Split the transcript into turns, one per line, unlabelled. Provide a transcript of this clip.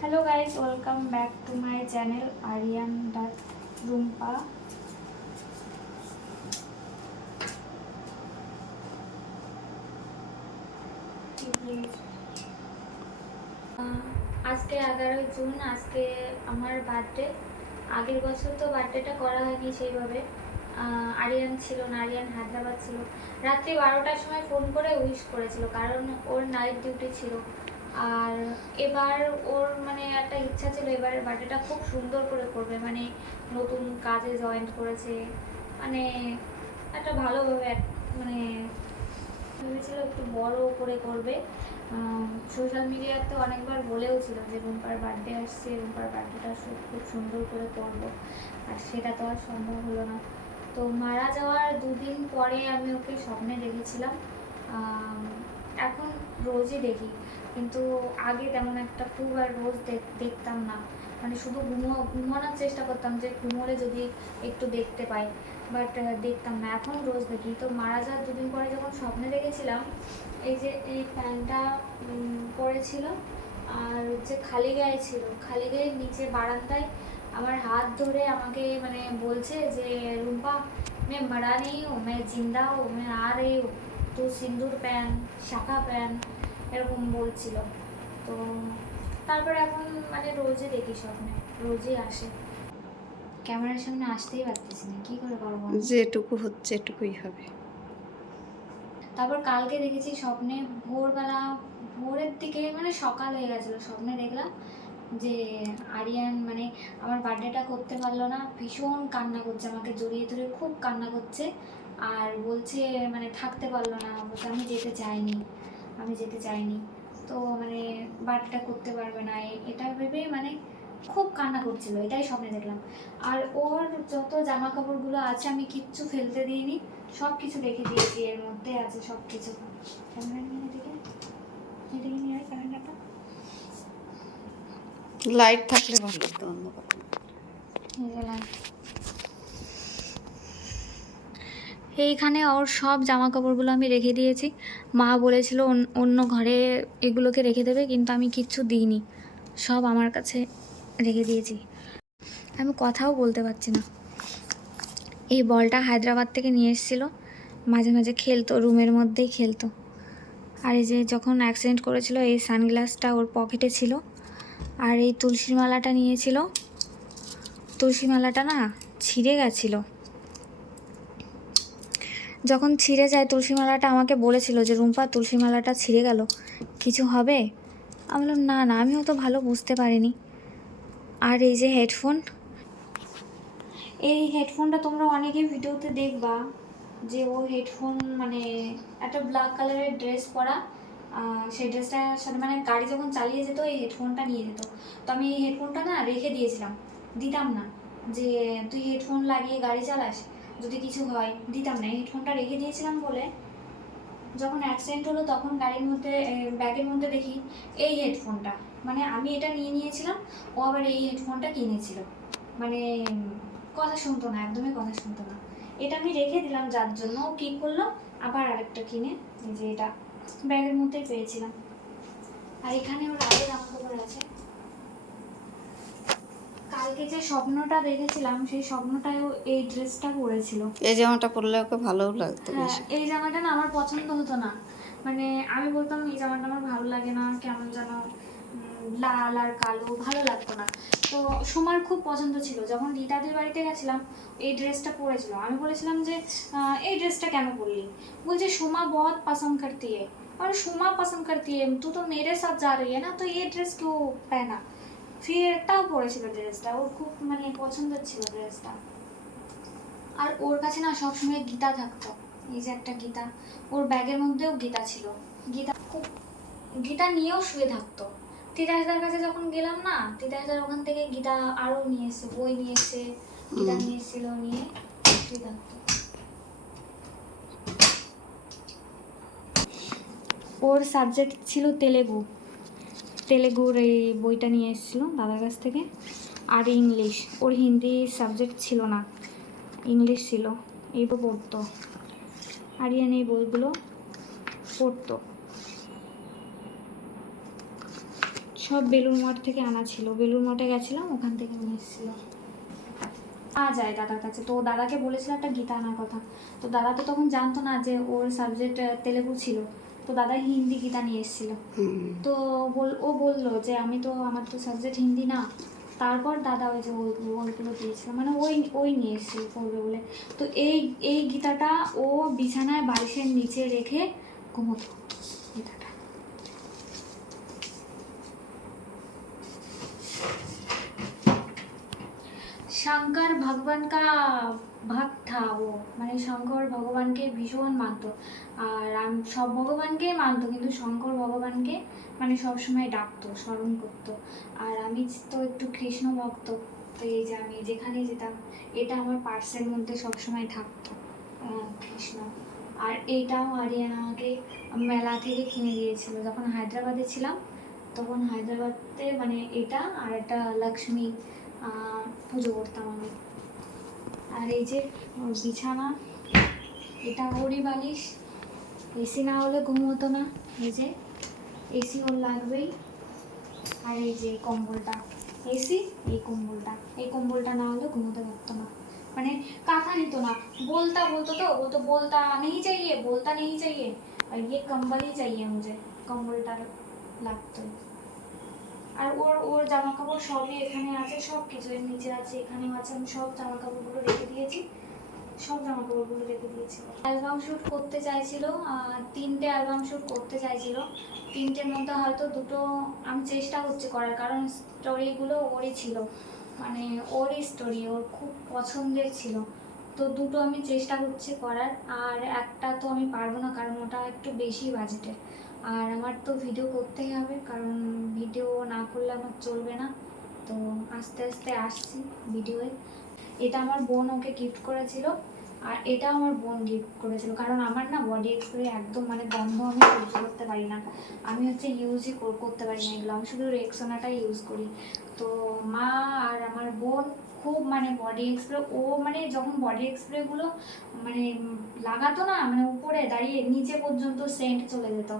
Hello guys welcome back to my channel Aryan dot Rumpa আজকে এগারোই June, আজকে আমার বার্থডে আগের বছর তো বার্থডেটা করা হয়নি সেইভাবে। আরিয়ান ছিল না, আরিয়ান হায়দ্রাবাদ ছিল। রাত্রি বারোটার সময় ফোন করে উইশ করেছিল, কারণ ওর নাইট ডিউটি ছিল। আর এবার ওর মানে একটা ইচ্ছা ছিল, এবার বার্থডেটা খুব সুন্দর করে করবে মানে নতুন কাজে জয়েন করেছে মানে একটা ভালোভাবে মানে ভেবেছিল একটু বড় করে করবে। সোশ্যাল মিডিয়াতে অনেকবার বলেও ছিল যে, রুম্পার বার্থডে আসছে, রুম্পার বার্থডেটা খুব সুন্দর করে করব, আর সেটা তো আর সম্ভব হলো না। তো মারা যাওয়ার দুদিন পরে আমি ওকে স্বপ্নে দেখেছিলাম। এখন রোজই দেখি কিন্তু আগে তেমন একটা খুব আর রোজ দেখ- দেখতাম না মানে শুধু ঘুমো ঘুমানোর চেষ্টা করতাম যে ঘুমোলে যদি একটু দেখতে পাই বাট দেখতাম না এখন রোজ দেখি তো মারা যাওয়ার দুদিন পরে যখন স্বপ্নে দেখেছিলাম এই যে এই প্যান্টটা পরেছিল আর যে খালি গায়ে ছিল খালি গায়ে নিচে বারান্দায় আমার হাত ধরে আমাকে মানে বলছে যে রুম্পা मैं मरा नहीं हूँ मैं जिंदा हूँ मैं आ रही हूँ তো সিন্দুর প্যান শাখা প্যান এরকম বলছিল। তো তারপরে এখন মানে রোজই দেখি স্বপ্নে রোজই আসে। ক্যামেরার সামনে আসতেই পারতেছি না কি করে পারব?
যেটুকু হচ্ছে এটুকুই হবে।
তারপর কালকে দেখেছি স্বপ্নে ভোরবেলা ভোরের দিকে মানে সকাল হয়ে গেছিল স্বপ্নে দেখলাম যে আরিয়ান মানে আমার বার্থডেটা করতে পারল না, ভীষণ কান্না করছে আমাকে, জড়িয়ে ধরে খুব কান্না করছে। আর বলছে মানে থাকতে পারল না, বলছে আমি যেতে চাইনি, আমি যেতে চাইনি। তো মানে বার্থডেটা করতে পারবে না এটা ভেবে মানে খুব কান্না করছিল, এটাই স্বপ্নে দেখলাম। আর ওর যত জামা কাপড়গুলো আছে আমি কিচ্ছু ফেলতে দিইনি সব কিছু রেখে দিয়েছি, এর মধ্যে আছে সব কিছু ক্যামেরা নিয়ে এদিকে এদিকে নিয়ে ক্যামেরাটা।
লাইট থাকলে ভালো হতো অন্ধকার।
এইখানে ওর সব জামা কাপড়গুলো আমি রেখে দিয়েছি। মা বলেছিল অন- অন্য ঘরে এগুলোকে রেখে দেবে, কিন্তু আমি কিচ্ছু দিইনি। সব আমার কাছে রেখে দিয়েছি। আমি কথাও বলতে পারছি না। এই বলটা হায়দ্রাবাদ থেকে নিয়ে এসেছিল। মাঝে মাঝে খেলতো, রুমের মধ্যেই খেলতো। আর এই যে যখন অ্যাক্সিডেন্ট করেছিল, এই সানগ্লাসটা ওর পকেটে ছিল। আর এই তুলসীর মালাটা নিয়েছিল। তুলসী মালাটা না ছিঁড়ে গেছিল। যখন ছিঁড়ে যায় তুলসী মালাটা আমাকে বলেছিল যে, রুম্পা তুলসী মালাটা ছিঁড়ে গেল। কিছু হবে? আমি বললাম, না না আমিও তো ভালো বুঝতে পারিনি। আর এই যে হেডফোন, এই হেডফোনটা তোমরা অনেকেই ভিডিওতে দেখবা যে ও হেডফোন মানে একটা ব্ল্যাক কালারের ড্রেস পরা সেই ড্রেসটার সাথে মানে গাড়ি যখন চালিয়ে যেত, এই হেডফোনটা নিয়ে যেত। তো আমি এই হেডফোনটা না রেখে দিয়েছিলাম। দিতাম না যে, তুই হেডফোন লাগিয়ে গাড়ি চালাস, যদি কিছু হয়। দিতাম না। এই হেডফোনটা রেখে দিয়েছিলাম বলে যখন অ্যাক্সিডেন্ট হলো, তখন গাড়ির মধ্যে ব্যাগের মধ্যে দেখি এই হেডফোনটা মানে আমি এটা নিয়ে নিয়েছিলাম, ও আবার এই হেডফোনটা কিনেছিল। মানে কথা শুনতো না, একদমই কথা শুনতো না। এটা আমি রেখে দিলাম যার জন্য। ও কী করল, আবার আরেকটা কিনে। যে এটা। ব্যাগের মধ্যেই পেয়েছিলাম। আর এখানে ওর আগে জামাকাপড় আছে। কালকে যে স্বপ্নটা দেখেছিলাম সেই স্বপ্নটায় ও এই ড্রেসটা পরেছিল।
এই জামাটা পরলে ওকে ভালোও লাগতো
হ্যাঁ এই জামাটা না আমার পছন্দ হতো না। মানে আমি বলতাম এই জামাটা আমার ভালো লাগে না কেমন যেন লাল আর কালো, ভালো লাগতো না। তো সোমার খুব পছন্দ ছিল। যখন রিতাদের বাড়িতে গেছিলাম, এই ড্রেসটা পরেছিল। আমি বলেছিলাম যে এই ড্রেসটা কেন পরলি? বলছে, সোমা বহুত পছন্দ করতি আর, সোমা পছন্দ করতি তু তো तू तो যা साथ না, তো এই ড্রেস কেউ পায় না? क्यों তাও পরেছিল ড্রেসটা। ওর খুব মানে পছন্দ ছিল ড্রেসটা। আর ওর কাছে না সবসময় গীতা থাকতো। এই যে একটা গীতা, ওর ব্যাগের মধ্যেও গীতা ছিল। গীতা খুব গীতা নিয়েও শুয়ে থাকতো। তিতাসদার কাছে যখন গেলাম না তিতাসদার ওখান থেকে গীতা আরও নিয়ে এসছে বই নিয়ে এসছে গীতা। নিয়ে এসেছিল নিয়ে। ওর সাবজেক্ট ছিল তেলেগু। তেলেগুর এই বইটা নিয়ে এসেছিল দাদার কাছ থেকে। আর ইংলিশ। ওর হিন্দি সাবজেক্ট ছিল না। ইংলিশ ছিল। এই বই পড়তো আরিয়ান এই বইগুলো পড়তো। সব বেলুর মঠ থেকে আনা ছিল। বেলুর মঠে গেছিলাম ওখান থেকে নিয়ে এসেছিল। আ যায় দাদার কাছে। তো দাদাকে বলেছিল একটা গীতা আনার কথা। তো দাদা তো তখন জানতো না যে ওর সাবজেক্ট তেলেগু ছিল। তো দাদা হিন্দি গীতা নিয়ে এসেছিল। তো বল ও বলল যে আমি তো আমার তো সাবজেক্ট হিন্দি না। তারপর দাদা ওই যে ওই ওইগুলো দিয়েছিল। মানে ওই ওই নিয়ে এসেছিল পড়বে বলে। তো এই এই গীতাটা ও বিছানায় বালিশের নিচে রেখে ঘুমোতো গীতাটা। শঙ্কর ভগবান কা ভক্ত ও। মানে শঙ্কর ভগবানকে ভীষণ মানতো। আর সব ভগবানকে মানতো, কিন্তু শঙ্কর ভগবানকে মানে সবসময় ডাকতো, স্মরণ করতো। আর আমি তো একটু কৃষ্ণ ভক্ত, তো এই যে আমি যেখানে যেতাম, এটা আমার পার্সের মধ্যে সবসময় থাকতো কৃষ্ণ। আর এইটাও আরিয়ান আমাকে মেলা থেকে কিনে দিয়েছিল। যখন হায়দ্রাবাদে ছিলাম, তখন হায়দ্রাবাদে মানে এটা আর একটা লক্ষ্মী পুজো করতাম আমি আর এই যে ওর বিছানা এটা ওরই বালিশ এসি না হলে ঘুম হতো না এই যে এসি ওর লাগবেই আর এই যে এই কম্বলটা এসি এই কম্বলটা এই কম্বলটা না হলে ঘুমোতে পারতো না মানে কাঁথা নিত না बोलता বলতো তো বলতো बोलता नहीं चाहिए बोलता नहीं चाहिए और ये कंबल ही चाहिए मुझे কম্বলটা লাগতো আর ওর ওর জামা কাপড় সবই এখানে আছে, সব কিছু এর নিচে আছে, এখানেও আছে, আমি সব জামা কাপড়গুলো রেখে দিয়েছি, সব জামা কাপড়গুলো রেখে দিয়েছি। অ্যালবাম শ্যুট করতে চাইছিল তিনটে অ্যালবাম শ্যুট করতে চাইছিল, তিনটের মধ্যে হয়তো দুটো আমি চেষ্টা করছি করার, কারণ স্টোরিগুলো ওরই ছিল মানে ওরই স্টোরি ওর খুব পছন্দের ছিল, তো দুটো আমি চেষ্টা করছি করার, আর একটা তো আমি পারব না, কারণ ওটা একটু বেশি বাজেটের আর আমার তো ভিডিও করতেই হবে, কারণ ভিডিও না করলে আমার চলবে না। তো আস্তে আস্তে আসছি ভিডিওয়ে এটা আমার বোন ওকে গিফট করেছিল, আর এটা আমার বোন গিফট করেছিল। কারণ আমার না বডি স্প্রে একদম মানে গন্ধ আমি সহ্য করতে পারি না। আমি হচ্ছে ইউজই করতে পারি না এগুলো। আমি শুধু রেক্সোনাটাই ইউজ করি। তো মা আর আমার বোন খুব মানে বডি স্প্রে ও মানে যখন বডি স্প্রেগুলো মানে লাগাতো না মানে উপরে দাঁড়িয়ে নিচে পর্যন্ত সেন্ট চলে যেত।